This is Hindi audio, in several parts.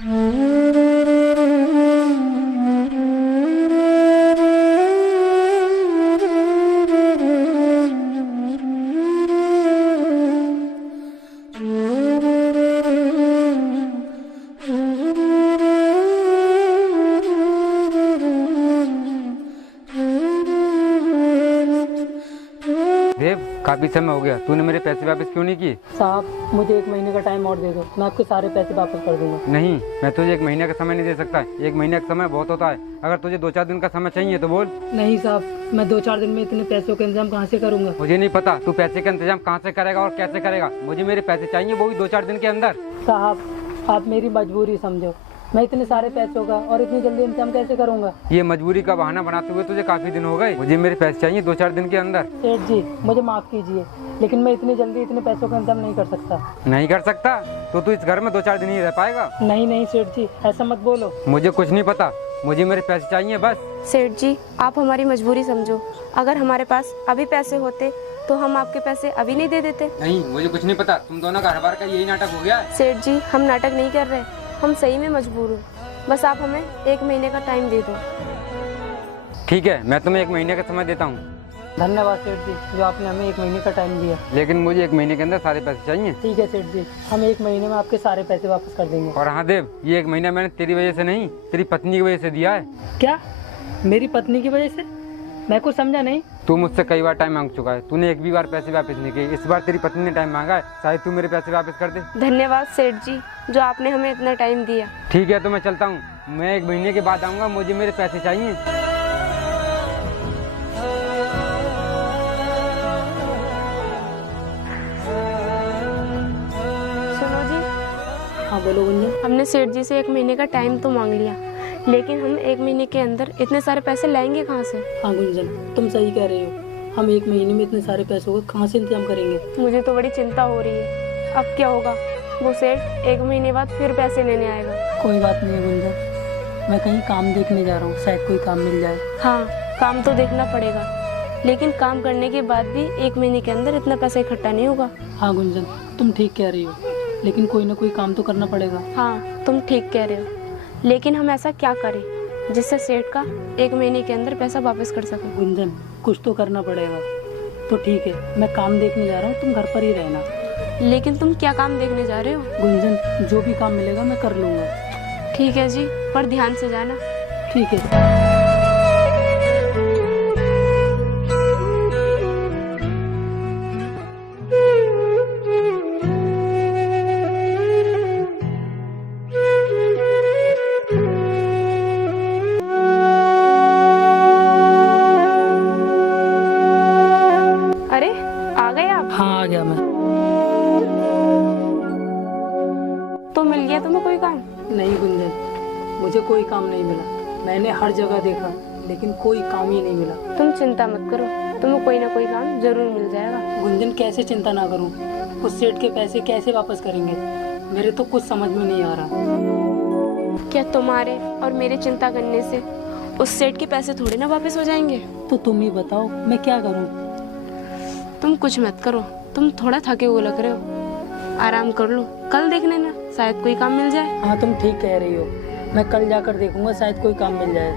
देव, काफी समय हो गया, तूने मेरे पैसे वापस क्यों नहीं किए? साहब मुझे 1 महीने का टाइम और दे दो, मैं आपके सारे पैसे वापस कर दूंगा। नहीं, मैं तुझे 1 महीने का समय नहीं दे सकता। 1 महीने का समय बहुत होता है। अगर तुझे 2-4 दिन का समय चाहिए तो बोल। नहीं साहब, मैं 2-4 दिन में इतने पैसों का इंतजाम कहाँ से करूँगा? मुझे नहीं पता तू पैसे का इंतजाम कहाँ से करेगा और कैसे करेगा। मुझे मेरे पैसे चाहिए, वो भी 2-4 दिन के अंदर। साहब आप मेरी मजबूरी समझो, मैं इतने सारे पैसों का और इतनी जल्दी इंतजाम कैसे करूँगा? ये मजबूरी का बहाना बनाते हुए तुझे काफी दिन हो गए। मुझे मेरे पैसे चाहिए 2-4 दिन के अंदर। सेठ जी मुझे माफ़ कीजिए, लेकिन मैं इतनी जल्दी इतने पैसों का इंतजाम नहीं कर सकता। नहीं कर सकता तो तू इस घर में 2-4 दिन ही रह पाएगा। नहीं नहीं सेठ जी, ऐसा मत बोलो। मुझे कुछ नहीं पता, मुझे मेरे पैसे चाहिए बस। सेठ जी आप हमारी मजबूरी समझो, अगर हमारे पास अभी पैसे होते तो हम आपके पैसे अभी नहीं दे देते। नहीं, मुझे कुछ नहीं पता। तुम दोनों का हर बार का यही नाटक हो गया। सेठ जी हम नाटक नहीं कर रहे, हम सही में मजबूर हूँ, बस आप हमें 1 महीने का टाइम दे दो। ठीक है, मैं तुम्हें 1 महीने का समय देता हूँ। धन्यवाद सेठ जी, जो आपने हमें 1 महीने का टाइम दिया। लेकिन मुझे 1 महीने के अंदर सारे पैसे चाहिए। ठीक है सेठ जी, हम 1 महीने में आपके सारे पैसे वापस कर देंगे। और हाँ देव, ये 1 महीना मैंने तेरी वजह से नहीं, तेरी पत्नी की वजह से दिया है। क्या मेरी पत्नी की वजह से? मैं कुछ समझा नहीं। तू मुझसे कई बार टाइम मांग चुका है, तूने एक भी बार पैसे वापस नहीं किए। इस बार तेरी पत्नी ने टाइम मांगा है, शायद तू मेरे पैसे वापस कर दे। धन्यवाद सेठ जी, जो आपने हमें इतना टाइम दिया। ठीक है तो मैं चलता हूँ, मैं 1 महीने के बाद आऊँगा, मुझे मेरे पैसे चाहिए। सुनो जी, हाँ बोलो गुंजन। हमने सेठ जी से 1 महीने का टाइम तो मांग लिया, लेकिन हम 1 महीने के अंदर इतने सारे पैसे लाएंगे कहाँ से? हाँ गुंजन, तुम सही कह रहे हो, हम 1 महीने में इतने सारे पैसों का कहाँ से इंतजाम करेंगे? मुझे तो बड़ी चिंता हो रही है, अब क्या होगा? वो सेठ 1 महीने बाद फिर पैसे लेने आएगा। कोई बात नहीं है गुंजन, मैं कहीं काम देखने जा रहा हूँ, शायद कोई काम मिल जाए। हाँ काम तो देखना पड़ेगा, लेकिन काम करने के बाद भी 1 महीने के अंदर इतना पैसा इकट्ठा नहीं होगा। हाँ गुंजन, तुम ठीक कह रही हो, लेकिन कोई ना कोई काम तो करना पड़ेगा। हाँ तुम ठीक कह रहे हो, लेकिन हम ऐसा क्या करें जिससे सेठ का 1 महीने के अंदर पैसा वापस कर सके? गुंजन कुछ तो करना पड़ेगा। तो ठीक है, मैं काम देखने जा रहा हूँ, तुम घर पर ही रहना। लेकिन तुम क्या काम देखने जा रहे हो? गुंजन जो भी काम मिलेगा मैं कर लूँगा। ठीक है जी, पर ध्यान से जाना। ठीक है। अरे आ गए आप? हाँ आ गया मैं। तो मिल गया तुम्हें कोई काम? नहीं गुंजन, मुझे कोई काम नहीं मिला। मैंने हर जगह देखा, लेकिन कोई काम ही नहीं मिला। तुम चिंता मत करो, तुम्हें कोई ना कोई काम जरूर मिल जाएगा। गुंजन कैसे चिंता ना करूं? उस सेठ के पैसे कैसे वापस करेंगे? मेरे तो कुछ समझ में नहीं आ रहा। क्या तुम्हारे और मेरे चिंता करने से उस सेठ के पैसे थोड़े ना वापस हो जाएंगे? तो तुम ही बताओ मैं क्या करूं? तुम कुछ मत करो, तुम थोड़ा थके हुए लग रहे हो, आराम कर लो, कल देख लेना, शायद कोई काम मिल जाए। हाँ तुम ठीक कह रही हो, मैं कल जाकर देखूंगा, शायद कोई काम मिल जाए।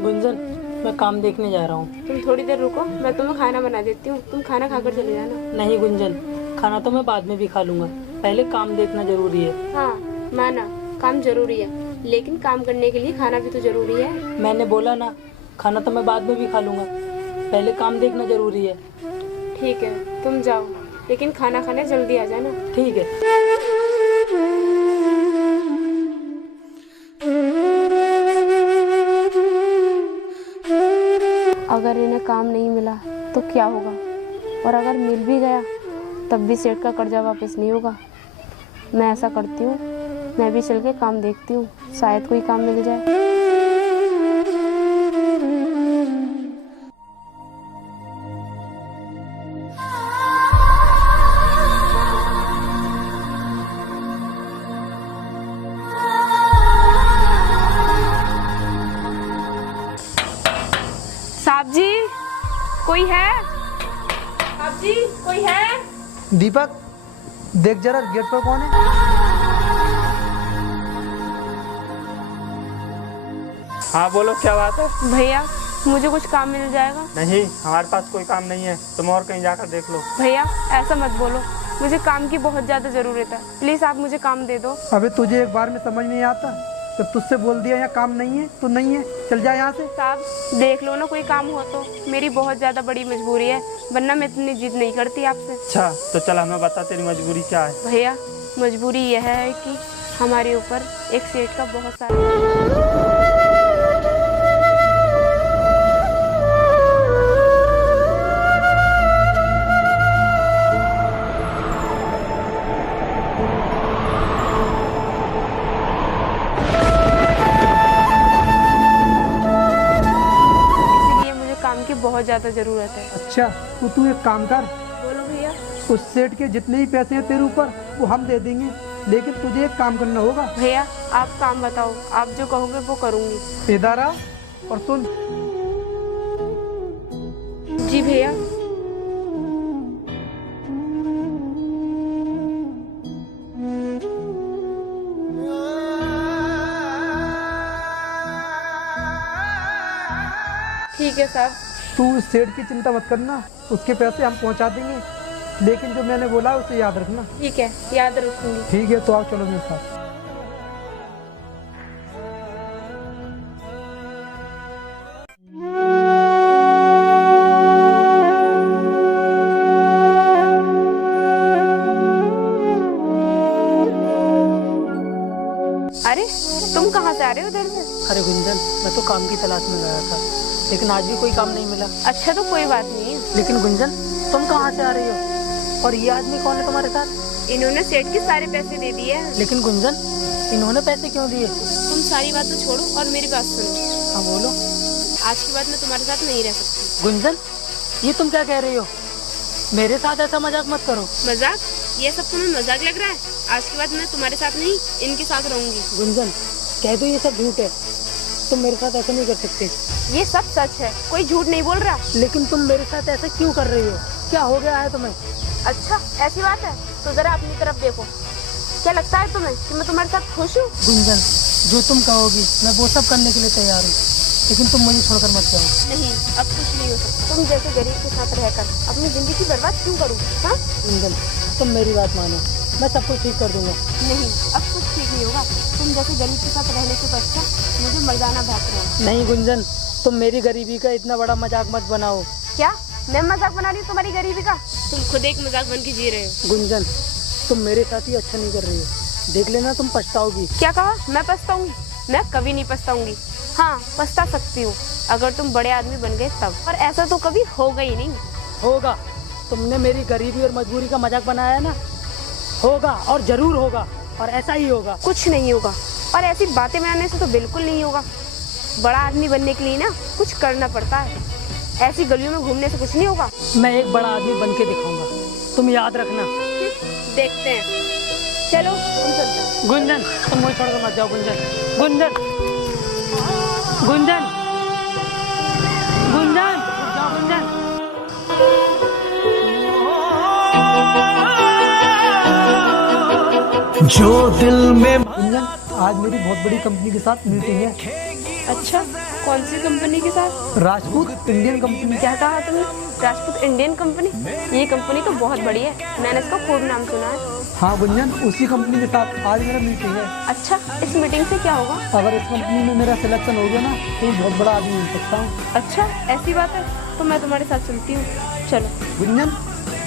गुंजन मैं काम देखने जा रहा हूँ। तुम थोड़ी देर रुको, मैं तुम्हें खाना बना देती हूँ, तुम खाना खाकर चले जाना। नहीं गुंजन, खाना तो मैं बाद में भी खा लूंगा, पहले काम देखना जरूरी है। हाँ माना, काम जरूरी है, लेकिन काम करने के लिए खाना भी तो जरूरी है। मैंने बोला ना, खाना तो मैं बाद में भी खा लूंगा, पहले काम देखना जरूरी है। ठीक है तुम जाओ, लेकिन खाना खाने जल्दी आ जाना। ठीक है। अगर इन्हें काम नहीं मिला तो क्या होगा, और अगर मिल भी गया तब भी सेठ का कर्जा वापस नहीं होगा। मैं ऐसा करती हूँ, मैं भी चल के काम देखती हूँ, शायद कोई काम मिल जाए। दीपक, देख जरा गेट पर कौन है। हाँ बोलो, क्या बात है? भैया मुझे कुछ काम मिल जाएगा? नहीं, हमारे पास कोई काम नहीं है, तुम और कहीं जाकर देख लो। भैया ऐसा मत बोलो, मुझे काम की बहुत ज़्यादा ज़रूरत है, प्लीज़ आप मुझे काम दे दो। अबे तुझे एक बार में समझ नहीं आता, जब तुझसे बोल दिया यहाँ काम नहीं है तो नहीं है, चल जा यहाँ से। साहब देख लो ना, कोई काम हो तो, मेरी बहुत ज़्यादा बड़ी मजबूरी है, वरना मैं इतनी जिद नहीं करती आपसे। अच्छा तो चल, हमें बता तेरी मजबूरी क्या है। भैया मजबूरी यह है कि हमारे ऊपर एक सेठ का बहुत सारा बहुत ज़्यादा ज़रूरत है। अच्छा तो तू एक काम कर, बोलो भैया। उस सेठ के जितने ही पैसे हैं तेरे ऊपर वो हम दे देंगे, लेकिन तुझे एक काम करना होगा। भैया आप काम बताओ, आप जो कहोगे वो करूँगी। इधर आ और सुन। जी भैया। ठीक है साहब। तू उस सेठ की चिंता मत करना, उसके पैसे हम पहुंचा देंगे, लेकिन जो मैंने बोला उसे याद रखना। ठीक है, याद रखूंगी। ठीक है, तो आओ चलो मेरे साथ। अरे तुम कहाँ से आ रहे हो उधर से? अरे गुंजन, मैं तो काम की तलाश में गया था, लेकिन आज भी कोई काम नहीं मिला। अच्छा तो कोई बात नहीं है। लेकिन गुंजन, तुम कहाँ से आ रही हो और ये आदमी कौन है तुम्हारे साथ? इन्होंने सेठ के सारे पैसे दे दिए हैं। लेकिन गुंजन, इन्होंने पैसे क्यों दिए? तुम सारी बातें छोड़ो और मेरी बात सुनो। हाँ बोलो। आज के बाद मैं तुम्हारे साथ नहीं रह सकती। गुंजन, ये तुम क्या कह रही हो? मेरे साथ ऐसा मजाक मत करो। मजाक? ये सब तुम्हें मजाक लग रहा है? आज के बाद मैं तुम्हारे साथ नहीं, इनके साथ रहूंगी। गुंजन, कह दो ये सब झूठ है, तुम मेरे साथ ऐसा नहीं कर सकते। ये सब सच है, कोई झूठ नहीं बोल रहा। लेकिन तुम मेरे साथ ऐसा क्यों कर रही हो? क्या हो गया है तुम्हें? अच्छा ऐसी बात है, तो जरा अपनी तरफ देखो। क्या लगता है तुम्हें कि मैं तुम्हारे साथ खुश हूँ? गुंजन, जो तुम कहोगी मैं वो सब करने के लिए तैयार हूँ, लेकिन तुम मुझे छोड़कर मत जाओ। नहीं, अब कुछ नहीं हो सकता। तुम जैसे गरीब के साथ रहकर अपनी जिंदगी बर्बाद क्यों करूँ? हाँ गुंजन, तुम मेरी बात मानो, मैं सब कुछ ठीक कर दूंगा। नहीं, अब कुछ ठीक नहीं होगा। तुम जैसे गरीब के साथ रहने से अच्छा मुझे मर जाना बेहतर है। नहीं गुंजन, तुम मेरी गरीबी का इतना बड़ा मजाक मत बनाओ। क्या मैं मजाक बना रही हूँ तुम्हारी गरीबी का? तुम खुद एक मजाक बन के जी रहे हो। गुंजन, तुम मेरे साथ ही अच्छा नहीं कर रही हो, देख लेना तुम पछताओगी। क्या कहा? मैं पछताऊंगी? मैं कभी नहीं पछताऊंगी। हाँ पछता सकती हूँ अगर तुम बड़े आदमी बन गए तब, पर ऐसा तो कभी होगा ही नहीं। होगा। तुमने मेरी गरीबी और मजबूरी का मजाक बनाया ना, होगा और जरूर होगा, और ऐसा ही होगा। कुछ नहीं होगा, और ऐसी बातें बनाने से तो बिल्कुल नहीं होगा। बड़ा आदमी बनने के लिए ना कुछ करना पड़ता है, ऐसी गलियों में घूमने से कुछ नहीं होगा। मैं एक बड़ा आदमी बन के दिखाऊंगा, तुम याद रखना। देखते हैं, चलो हम चलते हैं। गुंजन, तुम मुझे छोड़कर मत जाओ। गुंजन, गुंजन, गुंजन, गुंजन, जाओ गुंजन। जो दिल में। गुंजन, आज मेरी बहुत बड़ी कंपनी के साथ मीटिंग है। अच्छा, कौन सी कंपनी के साथ? Rajput Indian company. क्या कहा तुमने? Rajput Indian company? ये कंपनी तो बहुत बड़ी है, मैंने इसका खूब नाम सुना है। हाँ गुंजन, उसी कंपनी के साथ आज मेरा मीटिंग है। अच्छा, इस मीटिंग से क्या होगा? अगर इस कंपनी में मेरा सिलेक्शन हो गया ना तो मैं बहुत बड़ा आदमी बन सकता हूँ। अच्छा ऐसी बात है, तो मैं तुम्हारे साथ चलती हूँ। चलो। गुंजन,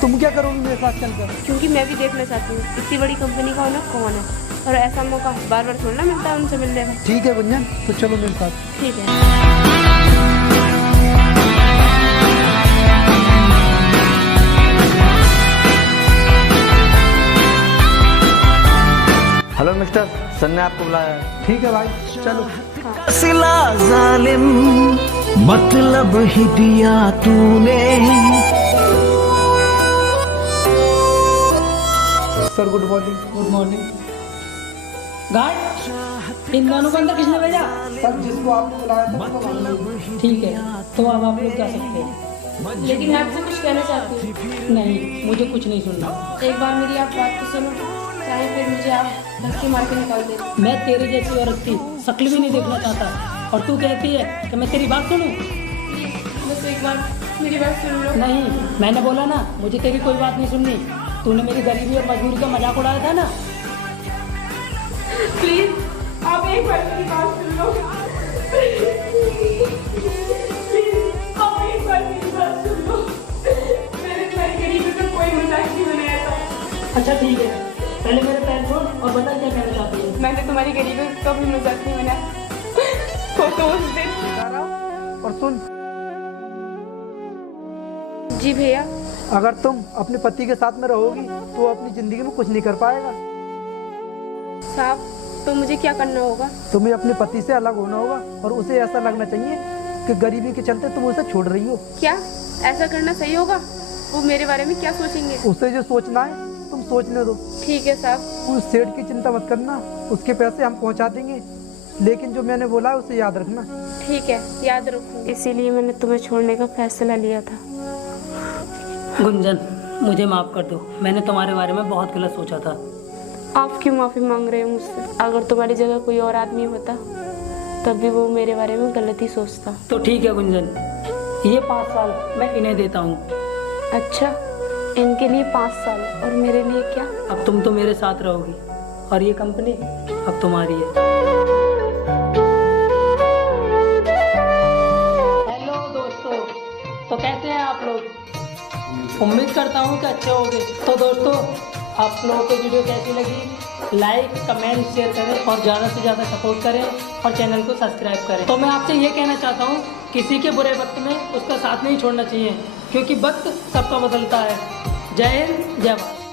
तुम क्या करोगी मेरे साथ चलकर? क्योंकि मैं भी देखना चाहती हूँ इतनी बड़ी कंपनी का ओनर कौन है, और ऐसा मौका बार बार थोड़ा मिलता है उनसे मिलने का। ठीक है गुंजन, तो चलो मेरे साथ। ठीक है। हेलो मिस्टर, सर ने आपको बुलाया है। ठीक है भाई, चलो। सिला जालिम मतलब ही दिया तूने। Sir good morning. Good morning. Guard, इन दोनों को अंदर किसने भेजा? सर जिसको आपने बुलाया था उसको मालूम है। ठीक है, तो अब आप लोग जा सकते हैं। लेकिन मैं आपसे कुछ कहना चाहती हूँ। नहीं, मुझे कुछ नहीं सुनना। एक बार मेरी आप बात तो सुनो, चाहे फिर मुझे आप धक्के मार के निकाल दे। मैं तेरे जैसी औरत की शक्ल भी नहीं देखना चाहता और तू कहती है कि मैं तेरी बात सुनूं। बस एक बार मेरी बात सुन लो। नहीं, मैंने बोला ना, मुझे तेरी कोई बात नहीं सुननी। तूने मेरी गरीबी और मजबूरी का मजाक उड़ाया था ना। प्लीज आप एक बार मेरी बात सुन लो। प्लीज आप एक बार मेरी बात सुन लो। मैंने तुम्हारी गरीबी का कोई मजाक नहीं बनाया था। अच्छा ठीक है, पहले मेरे पैर छोड़ और बता क्या कहना चाहती है। मैंने तुम्हारी गरीबी का भी मजाक नहीं बनाया। तो उस दिन और सुन, जी भैया। अगर तुम अपने पति के साथ में रहोगी तो वो अपनी जिंदगी में कुछ नहीं कर पाएगा। साहब, तो मुझे क्या करना होगा? तुम्हें अपने पति से अलग होना होगा और उसे ऐसा लगना चाहिए कि गरीबी के चलते तुम उसे छोड़ रही हो। क्या ऐसा करना सही होगा? वो मेरे बारे में क्या सोचेंगे? उसे जो सोचना है तुम सोचने दो। ठीक है साहब। उस सेठ की चिंता मत करना, उसके पैसे हम पहुंचा देंगे, लेकिन जो मैंने बोला है उसे याद रखना। ठीक है, याद रखूँ। इसीलिए मैंने तुम्हें छोड़ने का फैसला लिया था। गुंजन, मुझे माफ़ कर दो, मैंने तुम्हारे बारे में बहुत गलत सोचा था। आप क्यों माफ़ी मांग रहे हो मुझसे? अगर तुम्हारी जगह कोई और आदमी होता तब भी वो मेरे बारे में गलत ही सोचता। तो ठीक है गुंजन, ये 5 साल मैं इन्हें देता हूँ। अच्छा, इनके लिए 5 साल और मेरे लिए क्या? अब तुम तो मेरे साथ रहोगी और ये कंपनी अब तुम्हारी है। हेलो दोस्तों, तो कैसे हैं आप लोग? उम्मीद करता हूँ कि अच्छे होंगे। तो दोस्तों, आप लोगों को वीडियो कैसी लगी? लाइक, कमेंट, शेयर करें और ज़्यादा से ज़्यादा सपोर्ट करें और चैनल को सब्सक्राइब करें। तो मैं आपसे ये कहना चाहता हूँ, किसी के बुरे वक्त में उसका साथ नहीं छोड़ना चाहिए, क्योंकि वक्त सबका बदलता है। जय हिंद, जय भारत।